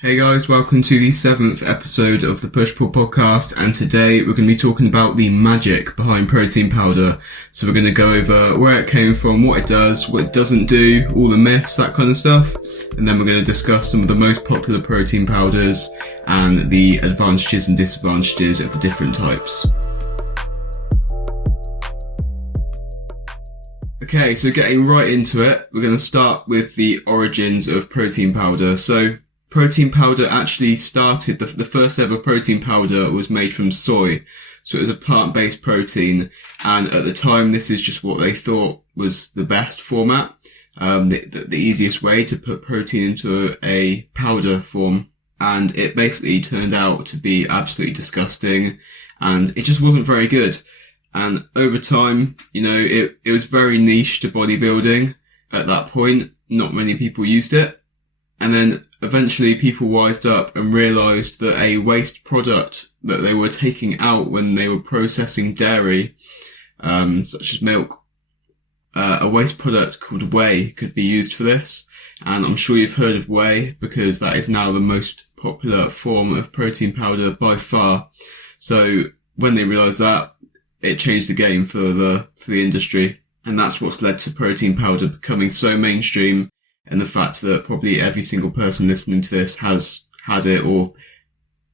Hey guys, welcome to the 7th episode of the Push Pull podcast, and today we're going to be talking about the magic behind protein powder. So we're going to go over where it came from, what it does, what it doesn't do, all the myths, that kind of stuff, and then we're going to discuss some of the most popular protein powders and the advantages and disadvantages of the different types. Okay, so getting right into it, we're going to start with the origins of protein powder. So protein powder actually started, the first ever protein powder was made from soy. So it was a plant-based protein, and at the time this is just what they thought was the best format, the easiest way to put protein into a powder form. And it basically turned out to be absolutely disgusting, and it just wasn't very good. And over time, it was very niche to bodybuilding at that point. Not many people used it. And then eventually people wised up and realised that a waste product that they were taking out when they were processing dairy, such as milk, a waste product called whey could be used for this. And I'm sure you've heard of whey because that is now the most popular form of protein powder by far. So when they realised that, it changed the game for the industry. And that's what's led to protein powder becoming so mainstream, and the fact that probably every single person listening to this has had it or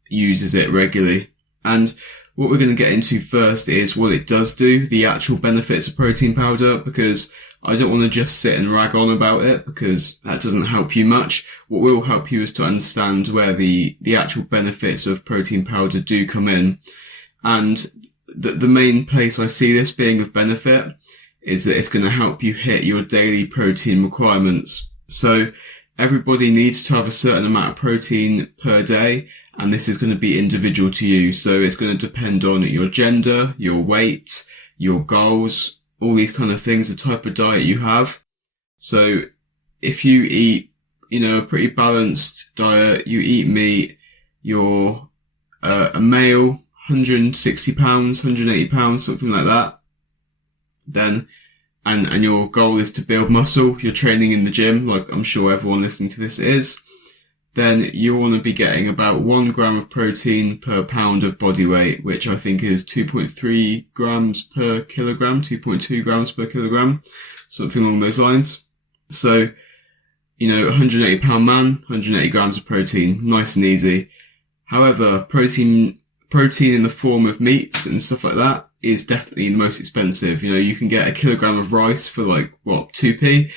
uses it regularly. And what we're going to get into first is what it does do, the actual benefits of protein powder, because I don't want to just sit and rag on about it because that doesn't help you much. What will help you is to understand where the actual benefits of protein powder do come in. And the main place I see this being of benefit is that it's going to help you hit your daily protein requirements. So everybody needs to have a certain amount of protein per day, and this is going to be individual to you. So it's going to depend on your gender, your weight, your goals, all these kind of things, the type of diet you have. So if you eat, a pretty balanced diet, you eat meat, you're a male, 160 pounds, 180 pounds, something like that, then and your goal is to build muscle, you're training in the gym, like I'm sure everyone listening to this is, then you want to be getting about 1 gram of protein per pound of body weight, which I think is 2.3 grams per kilogram, 2.2 grams per kilogram, something along those lines. So, 180 pound man, 180 grams of protein, nice and easy. However, protein in the form of meats and stuff like that is definitely the most expensive. You can get a kilogram of rice for 2p,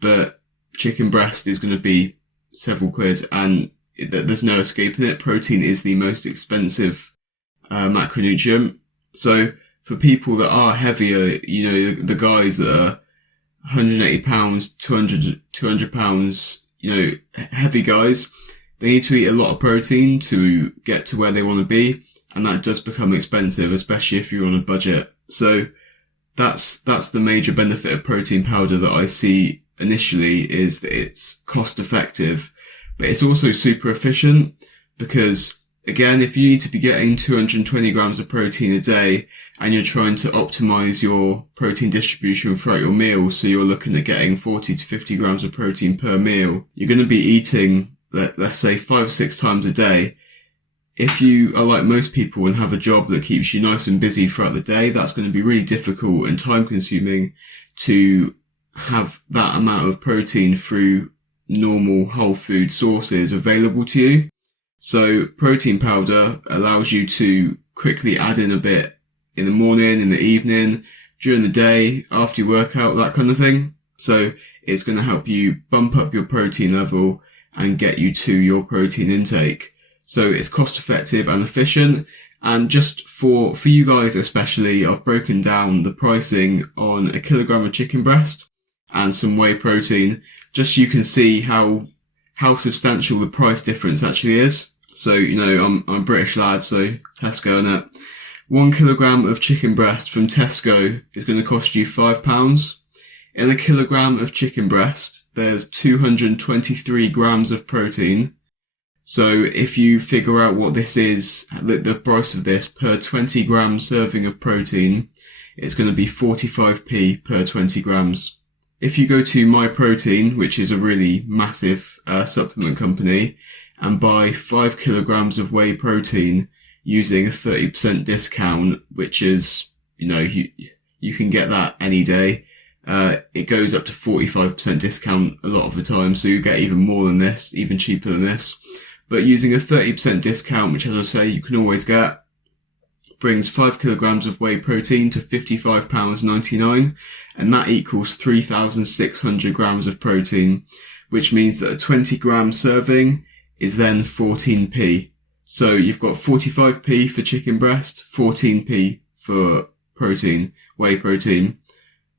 but chicken breast is going to be several quid, and there's no escaping it. Protein is the most expensive macronutrient. So for people that are heavier, the guys that are 180 pounds, 200 pounds, heavy guys, they need to eat a lot of protein to get to where they want to be, and that does become expensive, especially if you're on a budget. So that's the major benefit of protein powder that I see initially, is that it's cost effective, but it's also super efficient, because again, if you need to be getting 220 grams of protein a day and you're trying to optimize your protein distribution throughout your meal, so you're looking at getting 40 to 50 grams of protein per meal, you're going to be eating, let's say 5 or 6 times a day. If you are like most people and have a job that keeps you nice and busy throughout the day, that's going to be really difficult and time consuming to have that amount of protein through normal whole food sources available to you. So protein powder allows you to quickly add in a bit in the morning, in the evening, during the day, after your workout, that kind of thing. So it's going to help you bump up your protein level and get you to your protein intake. So it's cost effective and efficient. And just for you guys especially, I've broken down the pricing on a kilogram of chicken breast and some whey protein, just so you can see how substantial the price difference actually is. So, I'm a British lad, so Tesco, innit? 1 kilogram of chicken breast from Tesco is going to cost you £5. In a kilogram of chicken breast, there's 223 grams of protein. So if you figure out what this is, the price of this per 20 gram serving of protein, it's going to be 45p per 20 grams. If you go to My Protein, which is a really massive supplement company, and buy 5 kilograms of whey protein using a 30% discount, which is, you can get that any day. It goes up to 45% discount a lot of the time, so you get even more than this, even cheaper than this. But using a 30% discount, which as I say, you can always get, brings 5 kilograms of whey protein to £55.99, and that equals 3,600 grams of protein, which means that a 20 gram serving is then 14p. So you've got 45p for chicken breast, 14p for protein, whey protein.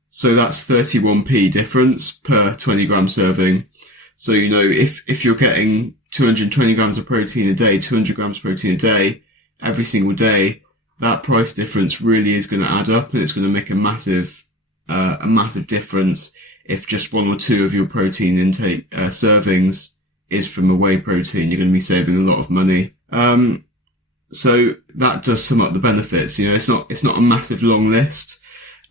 So that's 31p difference per 20 gram serving. So, if you're getting 220 grams of protein a day, 200 grams of protein a day, every single day, that price difference really is going to add up, and it's going to make a massive difference if just 1 or 2 of your protein intake servings is from a whey protein. You're going to be saving a lot of money. So that does sum up the benefits. It's not a massive long list.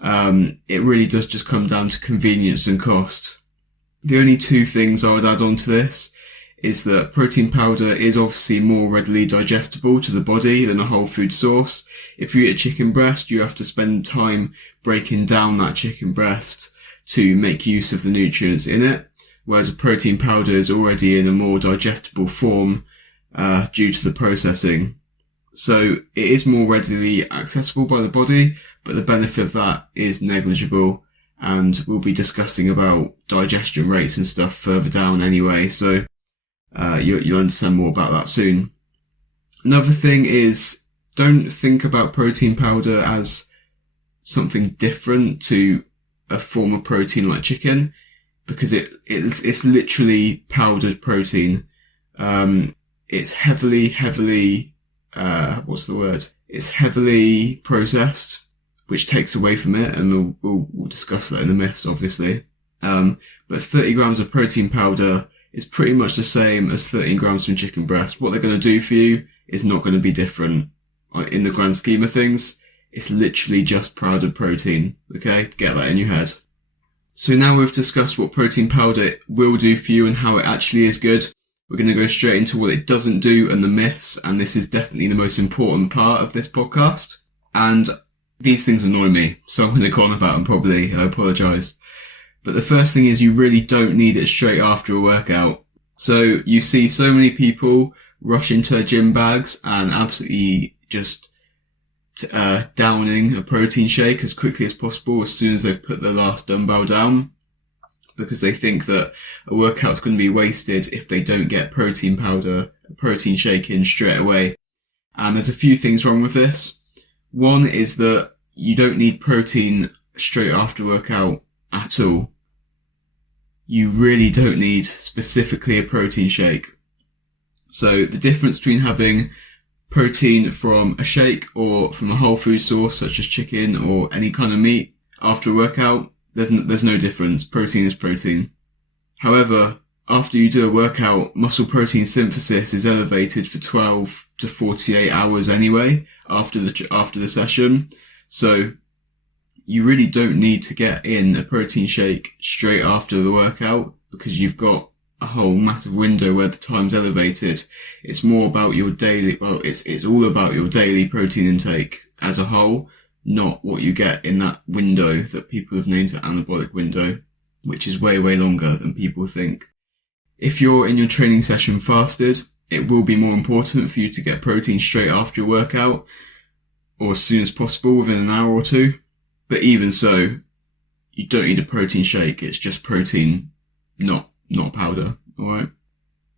It really does just come down to convenience and cost. The only 2 things I would add on to this is that protein powder is obviously more readily digestible to the body than a whole food source. If you eat a chicken breast, you have to spend time breaking down that chicken breast to make use of the nutrients in it, whereas a protein powder is already in a more digestible form due to the processing. So it is more readily accessible by the body, but the benefit of that is negligible, and we'll be discussing about digestion rates and stuff further down anyway, so you'll understand more about that soon. Another thing is, don't think about protein powder as something different to a form of protein like chicken, because it's literally powdered protein. It's heavily it's heavily processed, which takes away from it, and we'll discuss that in the myths, obviously. But 30 grams of protein powder is pretty much the same as 13 grams from chicken breast. What they're going to do for you is not going to be different in the grand scheme of things. It's literally just powdered protein. Okay, get that in your head. So now we've discussed what protein powder will do for you and how it actually is good. We're going to go straight into what it doesn't do and the myths, and this is definitely the most important part of this podcast. And these things annoy me, so I'm going to go on about them probably. I apologise. But the first thing is, you really don't need it straight after a workout. So you see so many people rush into their gym bags and absolutely just downing a protein shake as quickly as possible as soon as they've put their last dumbbell down, because they think that a workout's going to be wasted if they don't get protein powder, a protein shake in straight away. And there's a few things wrong with this. One is that you don't need protein straight after workout at all. You really don't need specifically a protein shake. So the difference between having protein from a shake or from a whole food source such as chicken or any kind of meat after a workout, there's no difference. Protein is protein. However, after you do a workout, muscle protein synthesis is elevated for 12 to 48 hours anyway after the session. So you really don't need to get in a protein shake straight after the workout, because you've got a whole massive window where the time's elevated. It's more about your daily, it's all about your daily protein intake as a whole, not what you get in that window that people have named the anabolic window, which is way, way longer than people think. If you're in your training session fasted, it will be more important for you to get protein straight after your workout, or as soon as possible within an hour or two. But even so, you don't need a protein shake. It's just protein, not powder. Alright.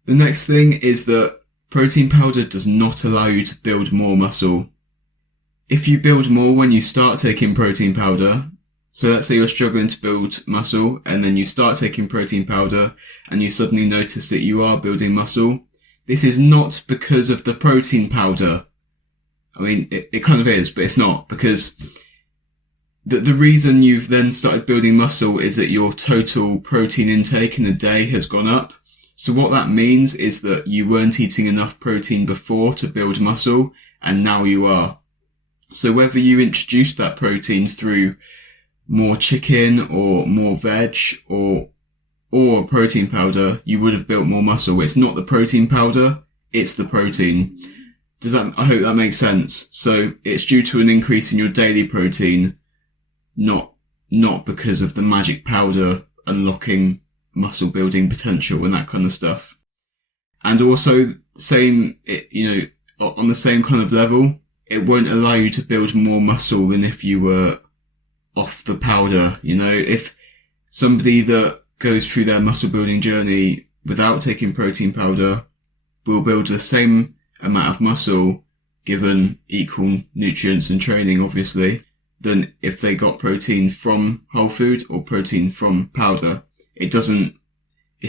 The next thing is that protein powder does not allow you to build more muscle. If you build more when you start taking protein powder, so let's say you're struggling to build muscle and then you start taking protein powder and you suddenly notice that you are building muscle, this is not because of the protein powder. I mean, it kind of is, but it's not, because the reason you've then started building muscle is that your total protein intake in a day has gone up. So what that means is that you weren't eating enough protein before to build muscle, and now you are. So whether you introduce that protein through more chicken or more veg or or a protein powder, you would have built more muscle. It's not the protein powder, it's the protein. I hope that makes sense. So it's due to an increase in your daily protein, not because of the magic powder unlocking muscle building potential and that kind of stuff. And also on the same kind of level, it won't allow you to build more muscle than if you were off the powder. If somebody that goes through their muscle building journey without taking protein powder will build the same amount of muscle, given equal nutrients and training, obviously, than if they got protein from whole food or protein from powder. It's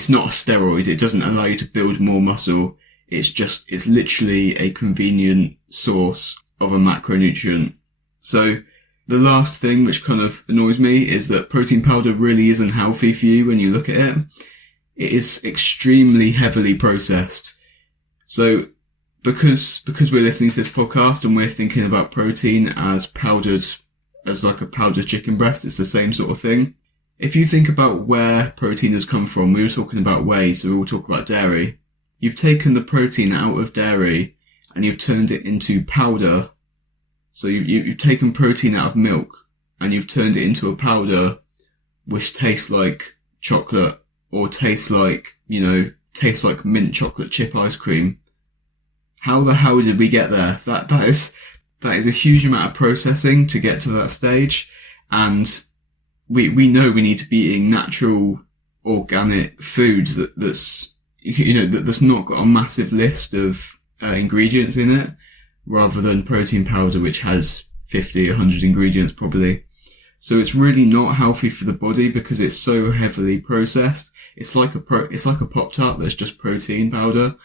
not a steroid. It doesn't allow you to build more muscle. It's literally a convenient source of a macronutrient. So the last thing which kind of annoys me is that protein powder really isn't healthy for you when you look at it. It is extremely heavily processed. So because we're listening to this podcast and we're thinking about protein as powdered, as like a powdered chicken breast, it's the same sort of thing. If you think about where protein has come from, we were talking about whey, so we will talk about dairy. You've taken the protein out of dairy and you've turned it into powder. So you've taken protein out of milk and you've turned it into a powder which tastes like chocolate or tastes like mint chocolate chip ice cream. How the hell did we get there? That is a huge amount of processing to get to that stage. And we know we need to be eating natural, organic food that's not got a massive list of ingredients in it, rather than protein powder, which has 50, 100 ingredients probably. So it's really not healthy for the body because it's so heavily processed. It's like a Pop-Tart that's just protein powder.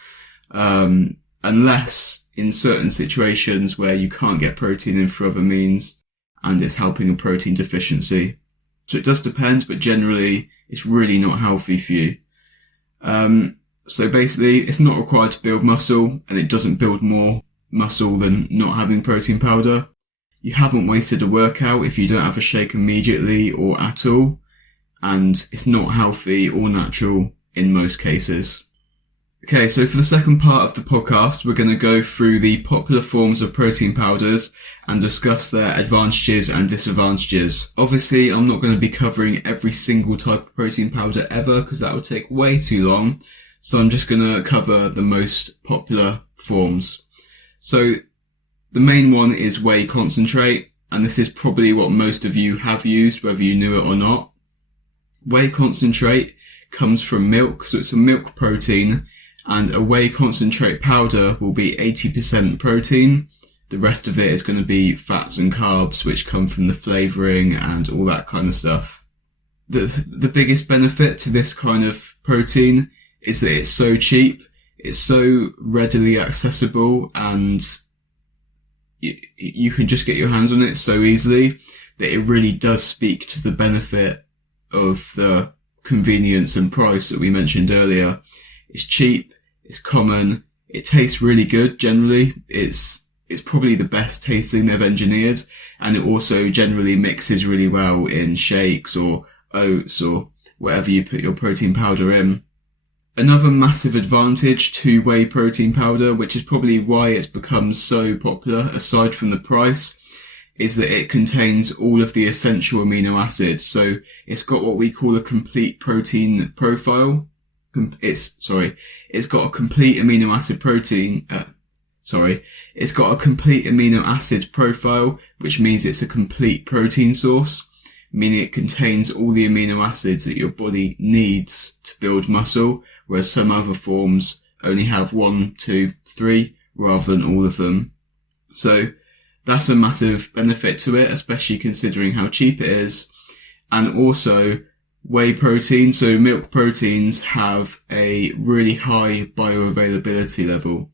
Unless in certain situations where you can't get protein in through other means and it's helping a protein deficiency. So it does depend, but generally it's really not healthy for you. So basically it's not required to build muscle and it doesn't build more muscle than not having protein powder. You haven't wasted a workout if you don't have a shake immediately or at all. And it's not healthy or natural in most cases. Okay, so for the second part of the podcast, we're going to go through the popular forms of protein powders and discuss their advantages and disadvantages. Obviously, I'm not going to be covering every single type of protein powder ever because that would take way too long. So I'm just going to cover the most popular forms. So the main one is Whey Concentrate, and this is probably what most of you have used, whether you knew it or not. Whey Concentrate comes from milk, so it's a milk protein. And a whey concentrate powder will be 80% protein. The rest of it is going to be fats and carbs, which come from the flavouring and all that kind of stuff. The biggest benefit to this kind of protein is that it's so cheap, it's so readily accessible, and you can just get your hands on it so easily that it really does speak to the benefit of the convenience and price that we mentioned earlier. It's cheap, it's common, it tastes really good generally. It's probably the best tasting they've engineered, and it also generally mixes really well in shakes or oats or whatever you put your protein powder in. Another massive advantage to whey protein powder, which is probably why it's become so popular aside from the price, is that it contains all of the essential amino acids. So it's got what we call a complete protein profile. It's got a complete amino acid profile, which means it's a complete protein source, meaning it contains all the amino acids that your body needs to build muscle, whereas some other forms only have 1, 2, 3, rather than all of them. So that's a massive benefit to it, especially considering how cheap it is. And also, whey protein, so milk proteins, have a really high bioavailability level.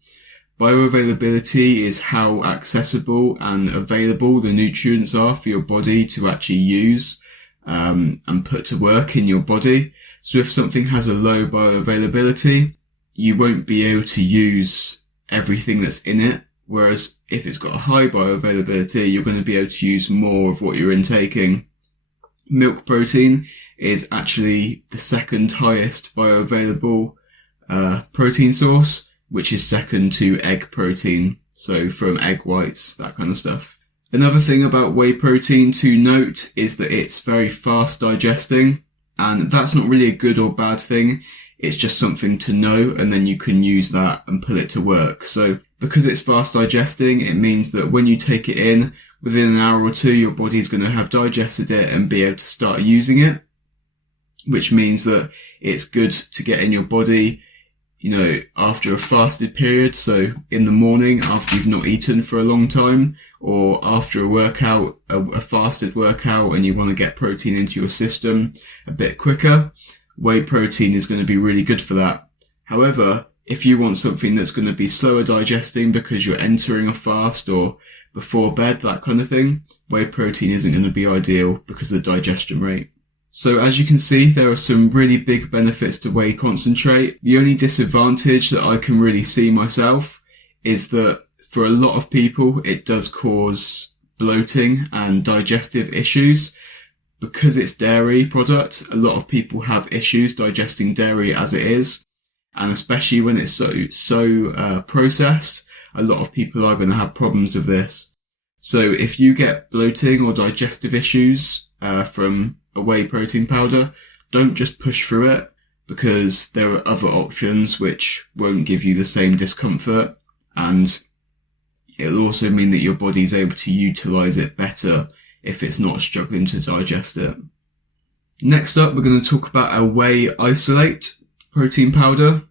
Bioavailability is how accessible and available the nutrients are for your body to actually use and put to work in your body. So if something has a low bioavailability, you won't be able to use everything that's in it. Whereas if it's got a high bioavailability, you're going to be able to use more of what you're intaking. Milk protein is actually the second highest bioavailable protein source, which is second to egg protein. So from egg whites, that kind of stuff. Another thing about whey protein to note is that it's very fast digesting, and that's not really a good or bad thing. It's just something to know, and then you can use that and put it to work. So because it's fast digesting, it means that when you take it in, within an hour or two, your body's going to have digested it and be able to start using it, which means that it's good to get in your body, after a fasted period. So in the morning, after you've not eaten for a long time, or after a workout, a fasted workout, and you want to get protein into your system a bit quicker, whey protein is going to be really good for that. However, if you want something that's going to be slower digesting because you're entering a fast or before bed, that kind of thing, whey protein isn't going to be ideal because of the digestion rate. So as you can see, there are some really big benefits to whey concentrate. The only disadvantage that I can really see myself is that for a lot of people, it does cause bloating and digestive issues. Because it's dairy product, a lot of people have issues digesting dairy as it is. And especially when it's so processed, a lot of people are going to have problems with this. So if you get bloating or digestive issues from a whey protein powder, don't just push through it, because there are other options which won't give you the same discomfort, and it'll also mean that your body's able to utilize it better if it's not struggling to digest it. Next up, we're going to talk about a whey isolate protein powder,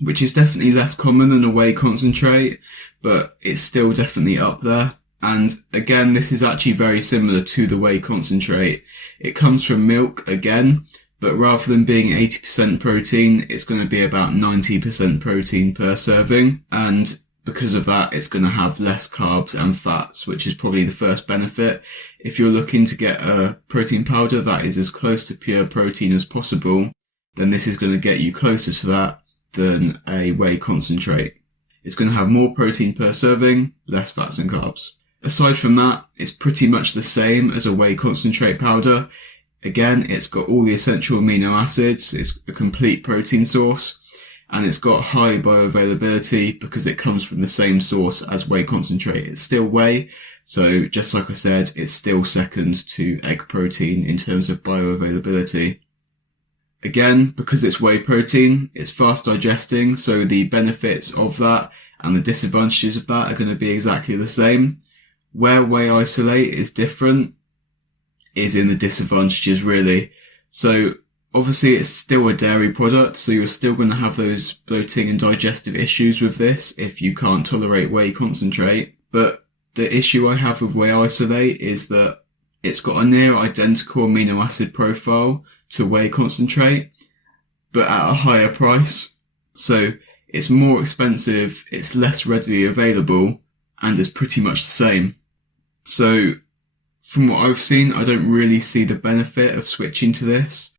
which is definitely less common than a whey concentrate, but it's still definitely up there. And again, this is actually very similar to the whey concentrate. It comes from milk again, but rather than being 80% protein, it's going to be about 90% protein per serving. And because of that, it's going to have less carbs and fats, which is probably the first benefit. If you're looking to get a protein powder that is as close to pure protein as possible, then this is going to get you closer to that than a whey concentrate. It's going to have more protein per serving, less fats and carbs. Aside from that, it's pretty much the same as a whey concentrate powder. Again, it's got all the essential amino acids, it's a complete protein source, and it's got high bioavailability because it comes from the same source as whey concentrate. It's still whey, so just like I said, it's still second to egg protein in terms of bioavailability. Again, because it's whey protein, it's fast digesting, so the benefits of that and the disadvantages of that are going to be exactly the same. Where whey isolate is different is in the disadvantages, really. So obviously it's still a dairy product, so you're still going to have those bloating and digestive issues with this if you can't tolerate whey concentrate. But the issue I have with whey isolate is that it's got a near identical amino acid profile to whey concentrate, but at a higher price. So it's more expensive, it's less readily available, and it's pretty much the same. So from what I've seen, I don't really see the benefit of switching to this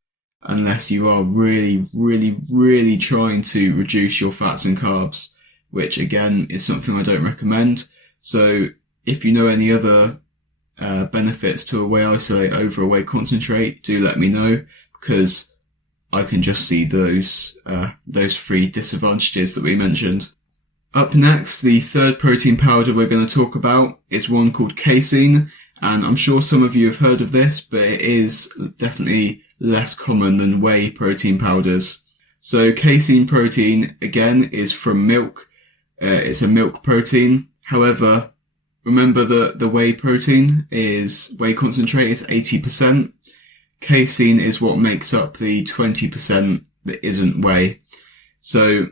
unless you are really trying to reduce your fats and carbs, which again is something I don't recommend. So if you know any other benefits to a whey isolate over a whey concentrate, do let me know, because I can just see those three disadvantages that we mentioned. Up next, the third protein powder we're going to talk about is one called Casein, and I'm sure some of you have heard of this, but it is definitely less common than whey protein powders. So Casein protein, again, is from milk. It's a milk protein. However, remember that the whey protein whey concentrate is 80%. Casein is what makes up the 20% that isn't whey. So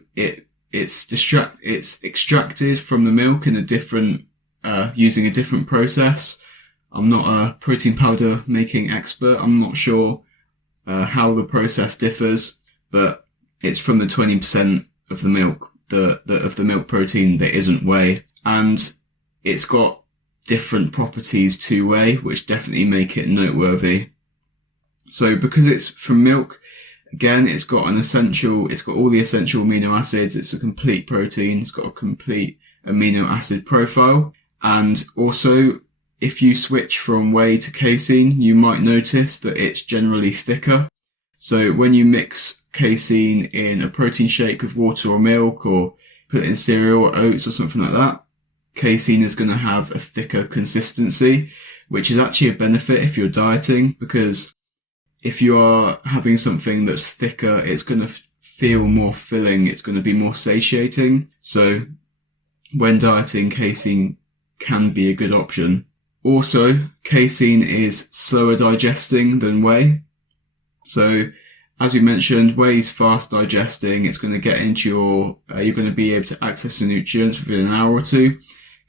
it's extracted from the milk in a different, using a different process. I'm not a protein powder making expert. I'm not sure how the process differs, but it's from the 20% of the milk, of the milk protein that isn't whey. And it's got different properties to whey, which definitely make it noteworthy. So because it's from milk, again, it's got all the essential amino acids. It's a complete protein. It's got a complete amino acid profile. And also, if you switch from whey to casein, you might notice that it's generally thicker. So when you mix casein in a protein shake with water or milk, or put it in cereal or oats or something like that, casein is going to have a thicker consistency, which is actually a benefit if you're dieting, because if you are having something that's thicker, it's going to feel more filling, it's going to be more satiating. So when dieting, casein can be a good option. Also, casein is slower digesting than whey. So as we mentioned, whey is fast digesting. It's going to get into you're going to be able to access the nutrients within an hour or two.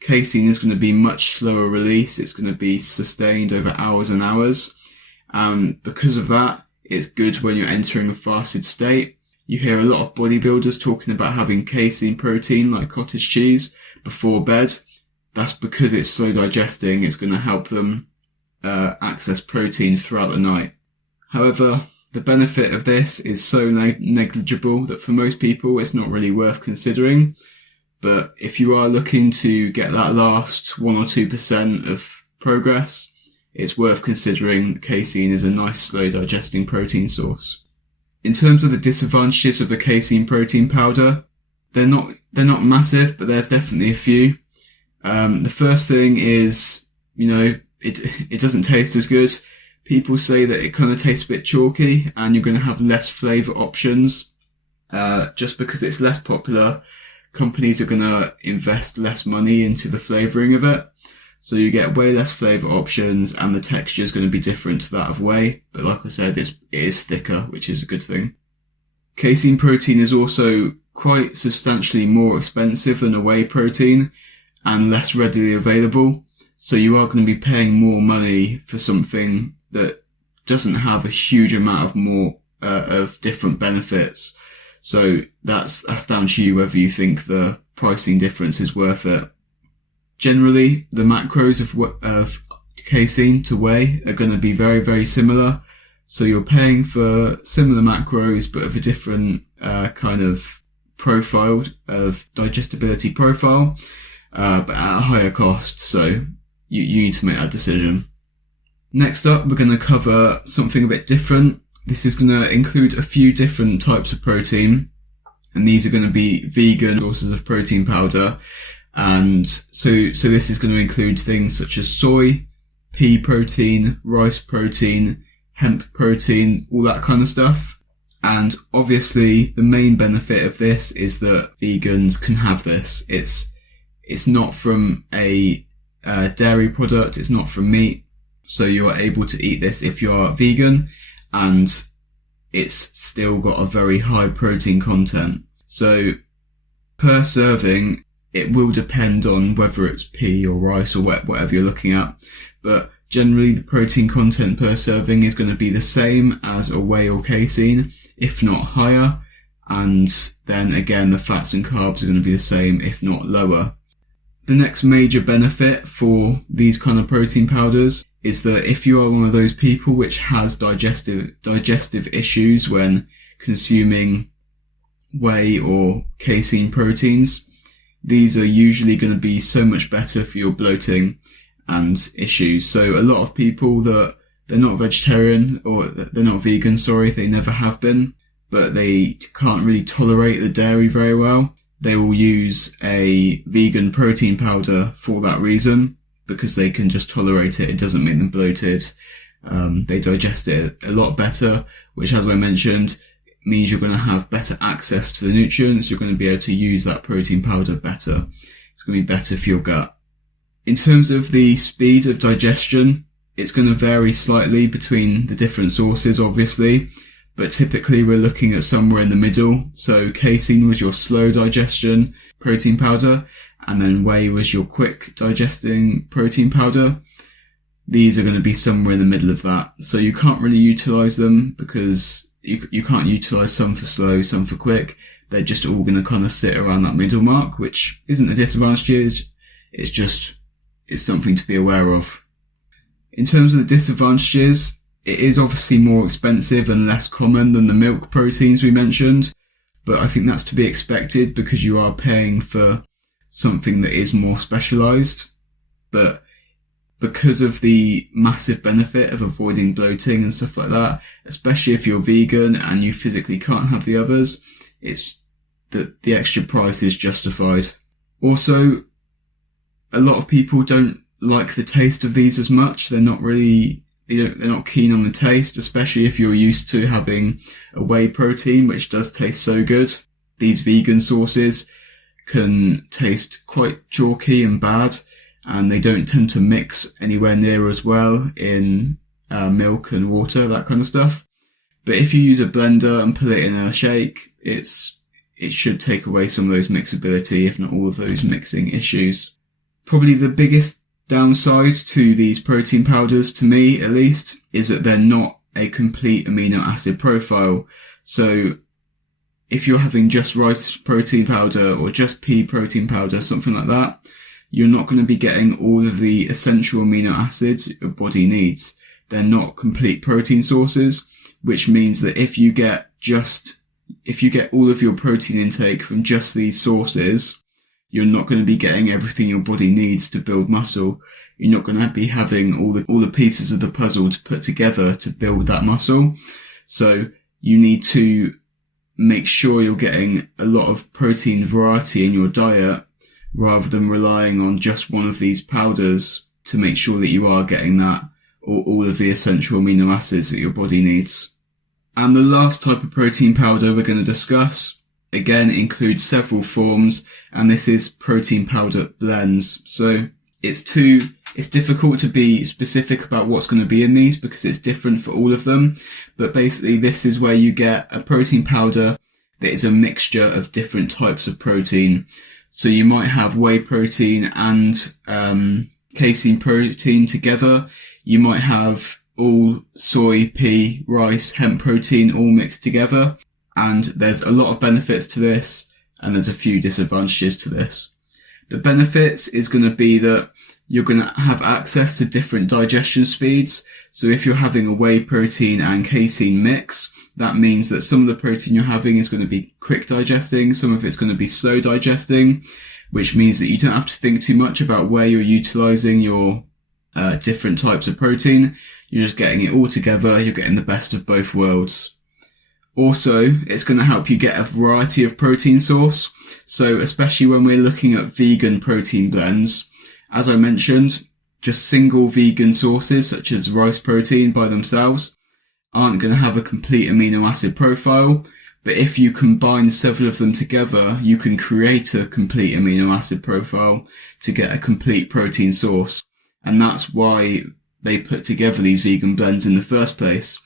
Casein is going to be much slower release. It's going to be sustained over hours and hours. Because of that, it's good when you're entering a fasted state. You hear a lot of bodybuilders talking about having casein protein like cottage cheese before bed. That's because it's slow digesting. It's going to help them access protein throughout the night. However, the benefit of this is so negligible that for most people it's not really worth considering. But if you are looking to get that last 1 or 2% of progress, it's worth considering casein is a nice slow digesting protein source. In terms of the disadvantages of a casein protein powder, they're not massive, but there's definitely a few. The first thing is, it doesn't taste as good. People say that it kind of tastes a bit chalky and you're going to have less flavour options. Just because it's less popular, companies are going to invest less money into the flavouring of it. So you get way less flavour options and the texture is going to be different to that of whey. But like I said, it is thicker, which is a good thing. Casein protein is also quite substantially more expensive than a whey protein and less readily available. So you are going to be paying more money for something that doesn't have a huge amount of different benefits. So that's down to you whether you think the pricing difference is worth it. Generally, the macros of casein to whey are going to be very, very similar. So you're paying for similar macros, but of a different kind of profile, of digestibility profile, but at a higher cost. So you need to make that decision. Next up, we're going to cover something a bit different. This is going to include a few different types of protein, and these are going to be vegan sources of protein powder. And so this is going to include things such as soy, pea protein, rice protein, hemp protein, all that kind of stuff. And obviously the main benefit of this is that vegans can have this. It's not from a dairy product, it's not from meat. So you are able to eat this if you are vegan, and it's still got a very high protein content. So per serving, it will depend on whether it's pea or rice or whatever you're looking at. But generally the protein content per serving is going to be the same as a whey or casein, if not higher. And then again, the fats and carbs are going to be the same, if not lower. The next major benefit for these kind of protein powders is that if you are one of those people which has digestive issues when consuming whey or casein proteins, these are usually going to be so much better for your bloating and issues. So a lot of people that they're not vegetarian or they're not vegan, they never have been, but they can't really tolerate the dairy very well, they will use a vegan protein powder for that reason, because they can just tolerate it. It doesn't make them bloated. They digest it a lot better, which, as I mentioned, means you're going to have better access to the nutrients. You're going to be able to use that protein powder better. It's going to be better for your gut. In terms of the speed of digestion, it's going to vary slightly between the different sources, obviously, but typically we're looking at somewhere in the middle. So casein was your slow digestion protein powder, and then whey was your quick digesting protein powder. These are going to be somewhere in the middle of that. So you can't really utilize them because you can't utilize some for slow, some for quick. They're just all going to kind of sit around that middle mark, which isn't a disadvantage. It's something to be aware of. In terms of the disadvantages, it is obviously more expensive and less common than the milk proteins we mentioned, but I think that's to be expected because you are paying for something that is more specialized. But because of the massive benefit of avoiding bloating and stuff like that, especially if you're vegan and you physically can't have the others, it's that the extra price is justified. Also, a lot of people don't like the taste of these as much. They're not keen on the taste, especially if you're used to having a whey protein, which does taste so good. These vegan sauces can taste quite chalky and bad, and they don't tend to mix anywhere near as well in milk and water, that kind of stuff. But if you use a blender and put it in a shake, it should take away some of those mixability, if not all of those mixing issues. Probably the biggest downside to these protein powders, to me at least, is that they're not a complete amino acid profile. So if you're having just rice protein powder or just pea protein powder, something like that, you're not going to be getting all of the essential amino acids your body needs. They're not complete protein sources, which means that if you get all of your protein intake from just these sources, you're not going to be getting everything your body needs to build muscle. You're not going to be having all the pieces of the puzzle to put together to build that muscle. So you need to make sure you're getting a lot of protein variety in your diet, rather than relying on just one of these powders to make sure that you are getting that, or all of the essential amino acids that your body needs. And the last type of protein powder we're going to discuss, again, includes several forms, and this is protein powder blends. So it's difficult to be specific about what's going to be in these because it's different for all of them. But basically, this is where you get a protein powder that is a mixture of different types of protein. So you might have whey protein and casein protein together. You might have all soy, pea, rice, hemp protein all mixed together. And there's a lot of benefits to this, and there's a few disadvantages to this. The benefits is going to be that you're going to have access to different digestion speeds. So if you're having a whey protein and casein mix, that means that some of the protein you're having is going to be quick digesting, some of it's going to be slow digesting, which means that you don't have to think too much about where you're utilizing your different types of protein. You're just getting it all together. You're getting the best of both worlds. Also, it's going to help you get a variety of protein source. So especially when we're looking at vegan protein blends, as I mentioned, just single vegan sources such as rice protein by themselves aren't going to have a complete amino acid profile. But if you combine several of them together, you can create a complete amino acid profile to get a complete protein source. And that's why they put together these vegan blends in the first place.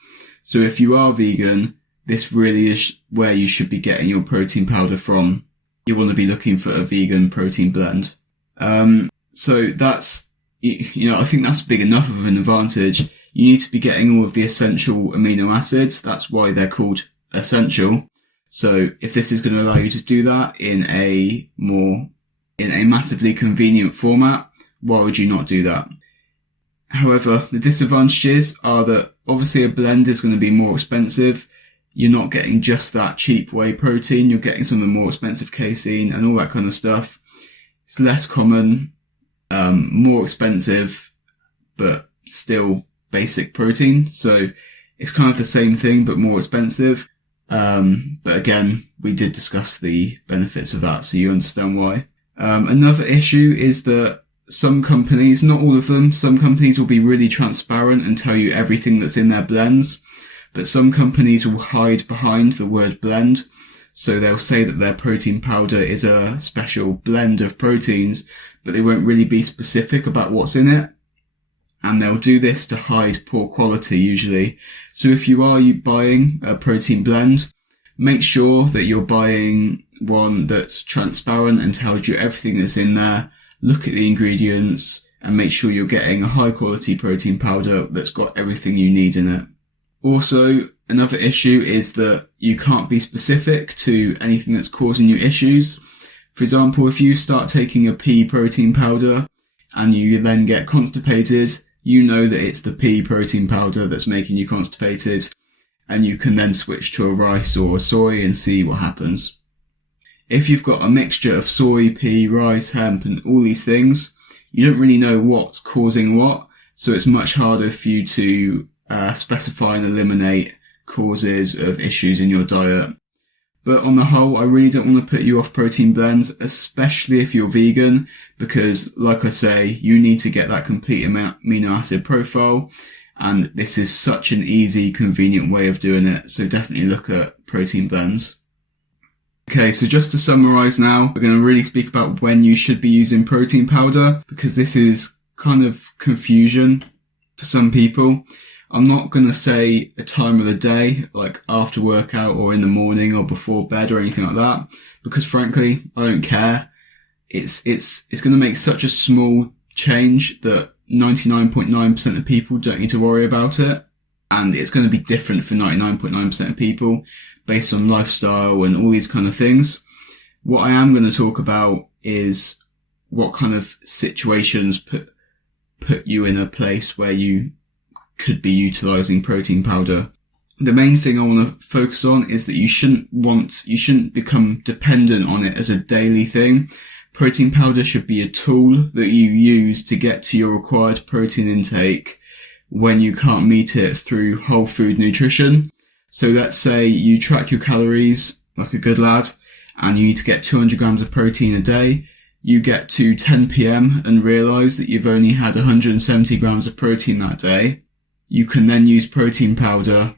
So if you are vegan, this really is where you should be getting your protein powder from. You want to be looking for a vegan protein blend. So that's, I think that's big enough of an advantage. You need to be getting all of the essential amino acids. That's why they're called essential. So if this is going to allow you to do that in a massively convenient format, why would you not do that? However, the disadvantages are that obviously a blend is going to be more expensive. You're not getting just that cheap whey protein. You're getting some of the more expensive casein and all that kind of stuff. It's less common, more expensive, but still basic protein. So it's kind of the same thing, but more expensive. But again, we did discuss the benefits of that, so you understand why. Another issue is that some companies, not all of them, some companies will be really transparent and tell you everything that's in their blends. But some companies will hide behind the word blend. So they'll say that their protein powder is a special blend of proteins, but they won't really be specific about what's in it. And they'll do this to hide poor quality usually. So if you are buying a protein blend, make sure that you're buying one that's transparent and tells you everything that's in there. Look at the ingredients and make sure you're getting a high quality protein powder that's got everything you need in it. Also, another issue is that you can't be specific to anything that's causing you issues. For example, if you start taking a pea protein powder and you then get constipated, you know that it's the pea protein powder that's making you constipated, and you can then switch to a rice or a soy and see what happens. If you've got a mixture of soy, pea, rice, hemp and all these things, you don't really know what's causing what, so it's much harder for you to specify and eliminate causes of issues in your diet. But on the whole, I really don't want to put you off protein blends, especially if you're vegan, because like I say, you need to get that complete amino acid profile, and this is such an easy, convenient way of doing it, so definitely look at protein blends. Okay, so just to summarize now, we're going to really speak about when you should be using protein powder, because this is kind of confusion for some people. I'm not going to say a time of the day, like after workout or in the morning or before bed or anything like that, because frankly, I don't care. It's going to make such a small change that 99.9% of people don't need to worry about it. And it's going to be different for 99.9% of people based on lifestyle and all these kind of things. What I am going to talk about is what kind of situations put you in a place where you could be utilizing protein powder. The main thing I want to focus on is that you shouldn't become dependent on it as a daily thing. Protein powder should be a tool that you use to get to your required protein intake when you can't meet it through whole food nutrition. So let's say you track your calories like a good lad and you need to get 200 grams of protein a day. You get to 10 p.m. and realize that you've only had 170 grams of protein that day. You can then use protein powder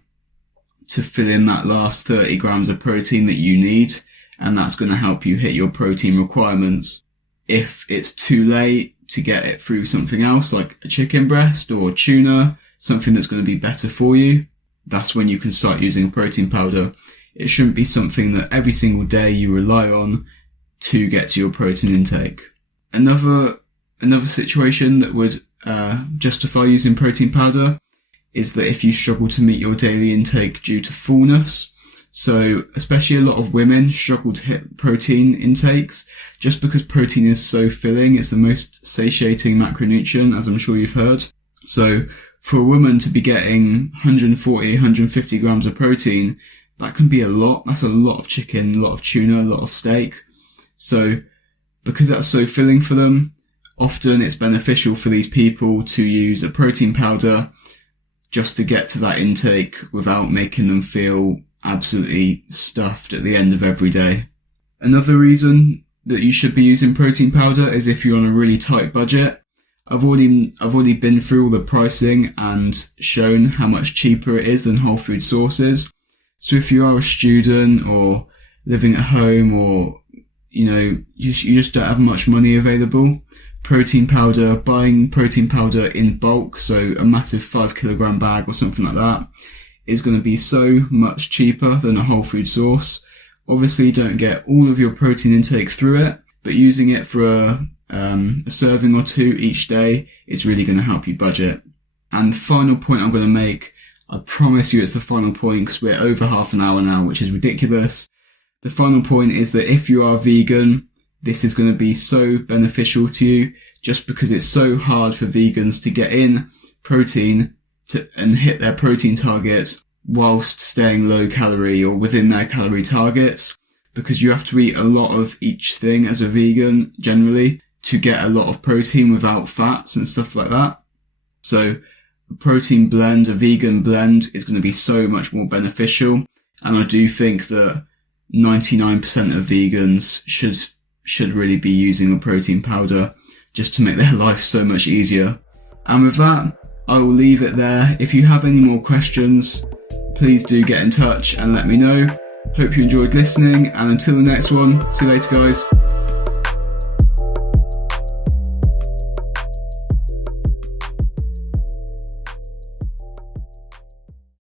to fill in that last 30 grams of protein that you need, and that's going to help you hit your protein requirements. If it's too late to get it through something else like a chicken breast or tuna, something that's going to be better for you, that's when you can start using protein powder. It shouldn't be something that every single day you rely on to get to your protein intake. Another situation that would justify using protein powder is that if you struggle to meet your daily intake due to fullness. So especially a lot of women struggle to hit protein intakes just because protein is so filling. It's the most satiating macronutrient, as I'm sure you've heard. So for a woman to be getting 140, 150 grams of protein, that can be a lot. That's a lot of chicken, a lot of tuna, a lot of steak. So because that's so filling for them, often it's beneficial for these people to use a protein powder just to get to that intake without making them feel absolutely stuffed at the end of every day. Another reason that you should be using protein powder is if you're on a really tight budget. I've already been through all the pricing and shown how much cheaper it is than whole food sources. So if you are a student or living at home, or you just don't have much money available, buying protein powder in bulk, so a massive 5 kilogram bag or something like that, is going to be so much cheaper than a whole food source. Obviously, don't get all of your protein intake through it, but using it for a serving or two each day is really going to help you budget. And the final point I'm going to make, I promise you it's the final point because we're over half an hour now, which is ridiculous. The final point is that if you are vegan, this is going to be so beneficial to you just because it's so hard for vegans to get in protein and hit their protein targets whilst staying low calorie or within their calorie targets, because you have to eat a lot of each thing as a vegan generally to get a lot of protein without fats and stuff like that. So a protein blend, a vegan blend, is going to be so much more beneficial. And I do think that 99% of vegans should really be using a protein powder just to make their life so much easier. And with that, I will leave it there. If you have any more questions, please do get in touch and let me know. Hope you enjoyed listening, and until the next one, see you later guys.